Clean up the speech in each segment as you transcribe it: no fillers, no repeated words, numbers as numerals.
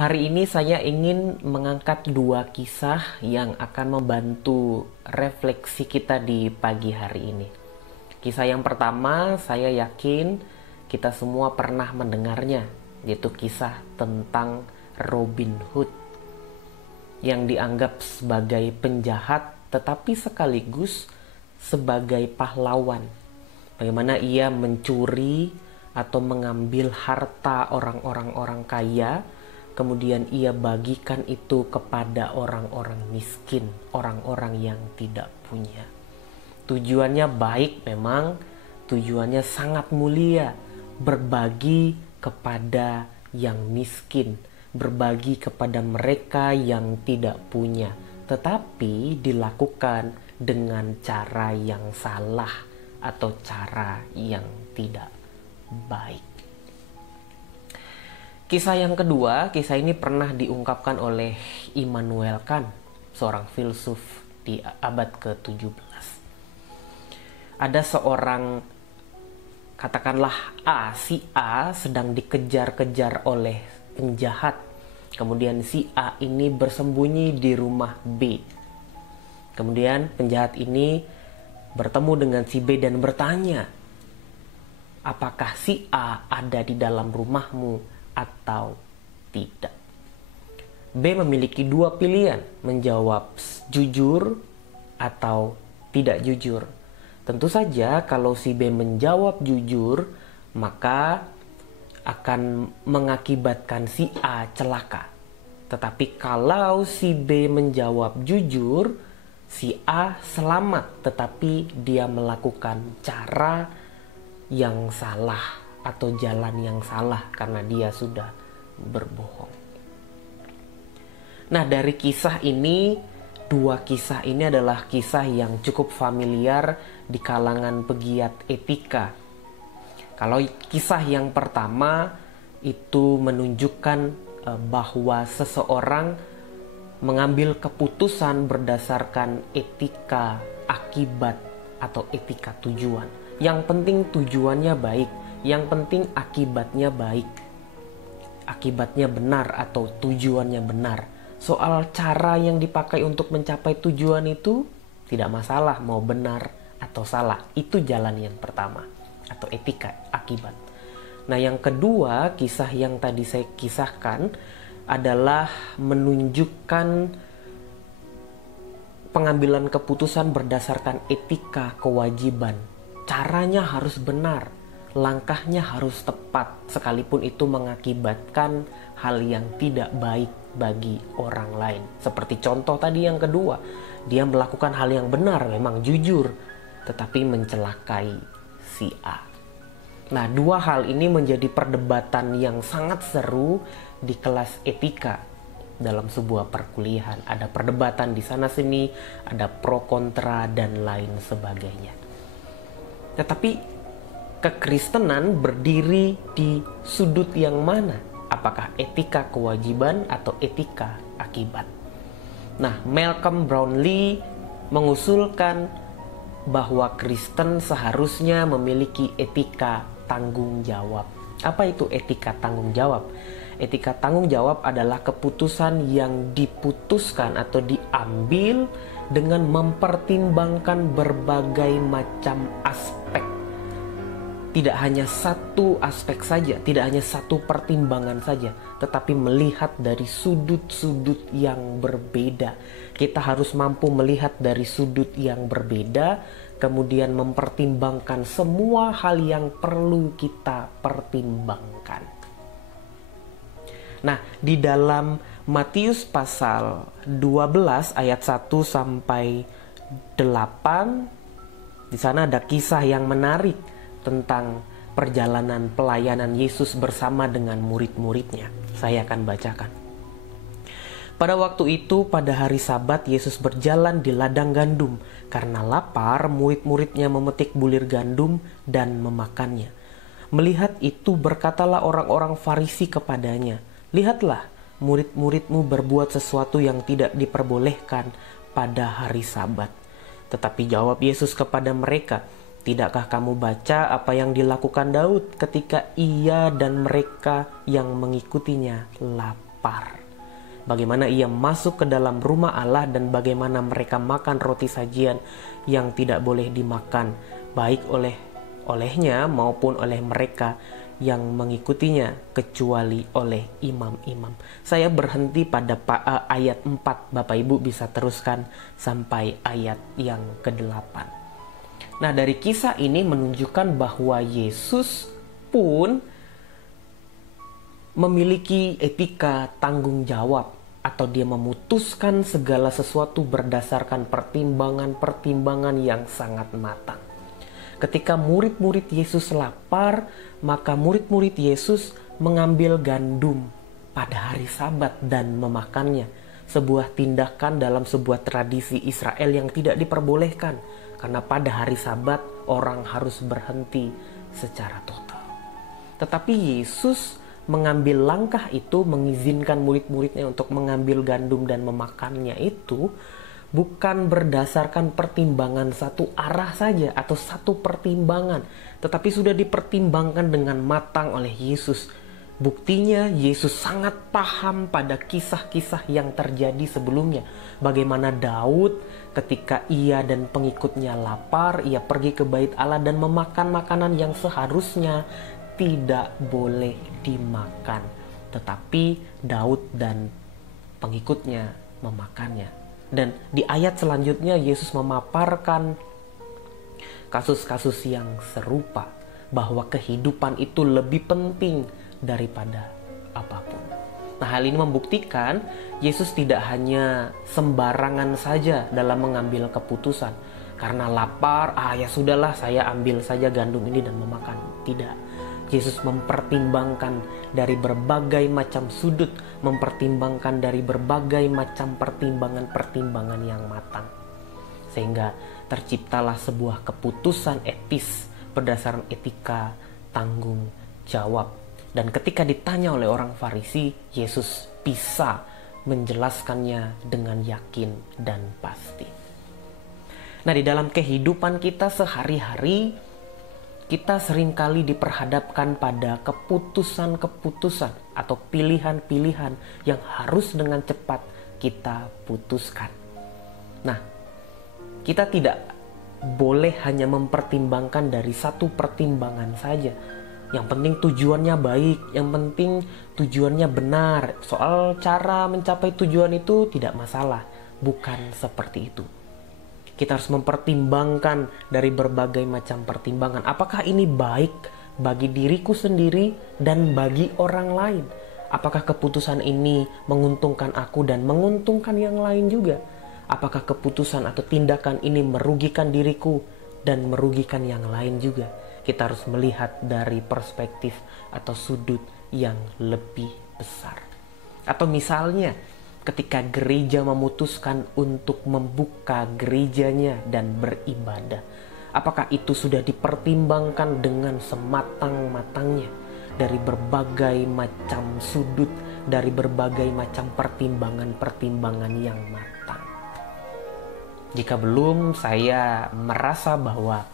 Hari ini saya ingin mengangkat dua kisah yang akan membantu refleksi kita di pagi hari ini. Kisah yang pertama, saya yakin kita semua pernah mendengarnya, yaitu kisah tentang Robin Hood yang dianggap sebagai penjahat tetapi sekaligus sebagai pahlawan. Bagaimana ia mencuri atau mengambil harta orang kaya, kemudian ia bagikan itu kepada orang-orang miskin, orang-orang yang tidak punya. Tujuannya baik memang, tujuannya sangat mulia, berbagi kepada yang miskin, berbagi kepada mereka yang tidak punya, tetapi dilakukan dengan cara yang salah atau cara yang tidak baik. Kisah yang kedua, kisah ini pernah diungkapkan oleh Immanuel Kant, seorang filsuf di abad ke-17. Ada seorang, katakanlah si A sedang dikejar-kejar oleh penjahat. Kemudian si A ini bersembunyi di rumah B. Kemudian penjahat ini bertemu dengan si B dan bertanya, apakah si A ada di dalam rumahmu atau tidak? B memiliki dua pilihan, menjawab jujur atau tidak jujur. Tentu saja kalau si B menjawab jujur, maka akan mengakibatkan si A celaka. Tetapi kalau si B menjawab jujur, si A selamat, tetapi dia melakukan cara yang salah atau jalan yang salah karena dia sudah berbohong. Nah, dari kisah ini, dua kisah ini adalah kisah yang cukup familiar di kalangan pegiat etika. Kalau kisah yang pertama itu menunjukkan bahwa seseorang mengambil keputusan berdasarkan etika akibat atau etika tujuan. Yang penting tujuannya baik, yang penting akibatnya baik, akibatnya benar atau tujuannya benar. Soal cara yang dipakai untuk mencapai tujuan itu tidak masalah, mau benar atau salah. Itu jalan yang pertama, atau etika akibat. Nah, yang kedua, kisah yang tadi saya kisahkan adalah menunjukkan pengambilan keputusan berdasarkan etika kewajiban. Caranya harus benar, langkahnya harus tepat, sekalipun itu mengakibatkan hal yang tidak baik bagi orang lain. Seperti contoh tadi yang kedua, dia melakukan hal yang benar, memang jujur, tetapi mencelakai si A. Nah, dua hal ini menjadi perdebatan yang sangat seru di kelas etika dalam sebuah perkuliahan. Ada perdebatan di sana sini, ada pro kontra dan lain sebagainya. Tetapi kekristenan berdiri di sudut yang mana? Apakah etika kewajiban atau etika akibat? Nah, Malcolm Brownlee mengusulkan bahwa Kristen seharusnya memiliki etika tanggung jawab. Apa itu etika tanggung jawab? Etika tanggung jawab adalah keputusan yang diputuskan atau diambil dengan mempertimbangkan berbagai macam aspek. Tidak hanya satu aspek saja, tidak hanya satu pertimbangan saja, tetapi melihat dari sudut-sudut yang berbeda. Kita harus mampu melihat dari sudut yang berbeda, kemudian mempertimbangkan semua hal yang perlu kita pertimbangkan. Nah, di dalam Matius pasal 12 ayat 1 sampai 8, di sana ada kisah yang menarik tentang perjalanan pelayanan Yesus bersama dengan murid-muridnya. Saya akan bacakan. Pada waktu itu, pada hari Sabat, Yesus berjalan di ladang gandum. Karena lapar, murid-muridnya memetik bulir gandum dan memakannya. Melihat itu, berkatalah orang-orang Farisi kepadanya, "Lihatlah, murid-muridmu berbuat sesuatu yang tidak diperbolehkan pada hari Sabat." Tetapi jawab Yesus kepada mereka, "Tidakkah kamu baca apa yang dilakukan Daud ketika ia dan mereka yang mengikutinya lapar? lapar. Bagaimana ia masuk ke dalam rumah Allah dan bagaimana mereka makan roti sajian yang tidak boleh dimakan, baik olehnya maupun oleh mereka yang mengikutinya, kecuali oleh imam-imam. Saya berhenti pada ayat 4, Bapak Ibu bisa teruskan sampai ayat yang ke-8. Nah, dari kisah ini menunjukkan bahwa Yesus pun memiliki etika tanggung jawab, atau dia memutuskan segala sesuatu berdasarkan pertimbangan-pertimbangan yang sangat matang. Ketika murid-murid Yesus lapar, maka murid-murid Yesus mengambil gandum pada hari Sabat dan memakannya. Sebuah tindakan dalam sebuah tradisi Israel yang tidak diperbolehkan, karena pada hari Sabat orang harus berhenti secara total. Tetapi Yesus mengambil langkah itu, mengizinkan murid-muridnya untuk mengambil gandum dan memakannya itu bukan berdasarkan pertimbangan satu arah saja atau satu pertimbangan, tetapi sudah dipertimbangkan dengan matang oleh Yesus. Buktinya Yesus sangat paham pada kisah-kisah yang terjadi sebelumnya. Bagaimana Daud ketika ia dan pengikutnya lapar, ia pergi ke bait Allah dan memakan makanan yang seharusnya tidak boleh dimakan, tetapi Daud dan pengikutnya memakannya. Dan di ayat selanjutnya Yesus memaparkan kasus-kasus yang serupa, bahwa kehidupan itu lebih penting daripada apapun. Nah, hal ini membuktikan Yesus tidak hanya sembarangan saja dalam mengambil keputusan. Karena lapar, ya sudahlah saya ambil saja gandum ini dan memakan. Tidak. Yesus mempertimbangkan dari berbagai macam sudut, mempertimbangkan dari berbagai macam pertimbangan-pertimbangan yang matang. Sehingga terciptalah sebuah keputusan etis berdasarkan etika tanggung jawab. Dan ketika ditanya oleh orang Farisi, Yesus bisa menjelaskannya dengan yakin dan pasti. Nah, di dalam kehidupan kita sehari-hari, kita seringkali diperhadapkan pada keputusan-keputusan atau pilihan-pilihan yang harus dengan cepat kita putuskan. Nah, kita tidak boleh hanya mempertimbangkan dari satu pertimbangan saja. Yang penting tujuannya baik, yang penting tujuannya benar. Soal cara mencapai tujuan itu tidak masalah, bukan seperti itu. Kita harus mempertimbangkan dari berbagai macam pertimbangan. Apakah ini baik bagi diriku sendiri dan bagi orang lain? Apakah keputusan ini menguntungkan aku dan menguntungkan yang lain juga? Apakah keputusan atau tindakan ini merugikan diriku dan merugikan yang lain juga? Kita harus melihat dari perspektif atau sudut yang lebih besar. Atau misalnya, ketika gereja memutuskan untuk membuka gerejanya dan beribadah, apakah itu sudah dipertimbangkan dengan sematang-matangnya dari berbagai macam sudut, dari berbagai macam pertimbangan-pertimbangan yang matang? Jika belum, saya merasa bahwa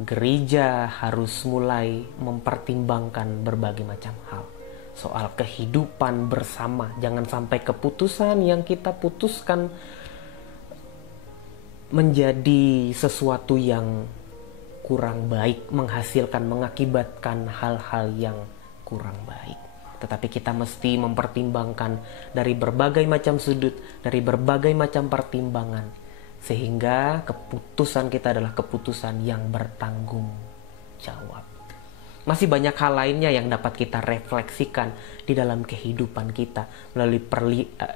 gereja harus mulai mempertimbangkan berbagai macam hal soal kehidupan bersama. Jangan sampai keputusan yang kita putuskan menjadi sesuatu yang kurang baik, mengakibatkan hal-hal yang kurang baik. Tetapi kita mesti mempertimbangkan dari berbagai macam sudut, dari berbagai macam pertimbangan, sehingga keputusan kita adalah keputusan yang bertanggung jawab. Masih banyak hal lainnya yang dapat kita refleksikan di dalam kehidupan kita, melalui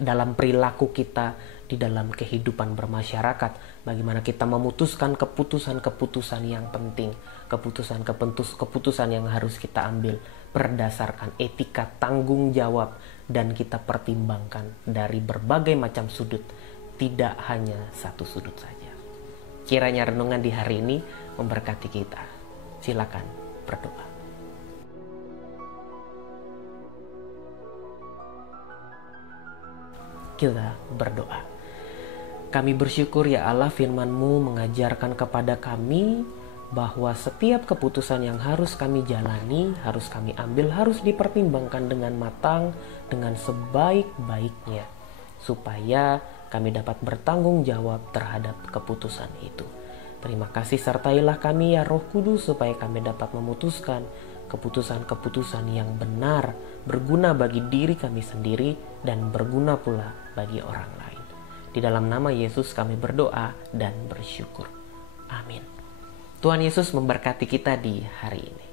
dalam perilaku kita, di dalam kehidupan bermasyarakat. Bagaimana kita memutuskan keputusan-keputusan yang penting, keputusan yang harus kita ambil berdasarkan etika tanggung jawab, dan kita pertimbangkan dari berbagai macam sudut, tidak hanya satu sudut saja. Kiranya renungan di hari ini memberkati kita. Silakan berdoa. Kita berdoa. Kami bersyukur ya Allah, firman-Mu mengajarkan kepada kami bahwa setiap keputusan yang harus kami jalani, harus kami ambil, harus dipertimbangkan dengan matang, dengan sebaik-baiknya, supaya kami dapat bertanggung jawab terhadap keputusan itu. Terima kasih, sertailah kami ya Roh Kudus, supaya kami dapat memutuskan keputusan-keputusan yang benar, berguna bagi diri kami sendiri, dan berguna pula bagi orang lain. Di dalam nama Yesus kami berdoa dan bersyukur. Amin. Tuhan Yesus memberkati kita di hari ini.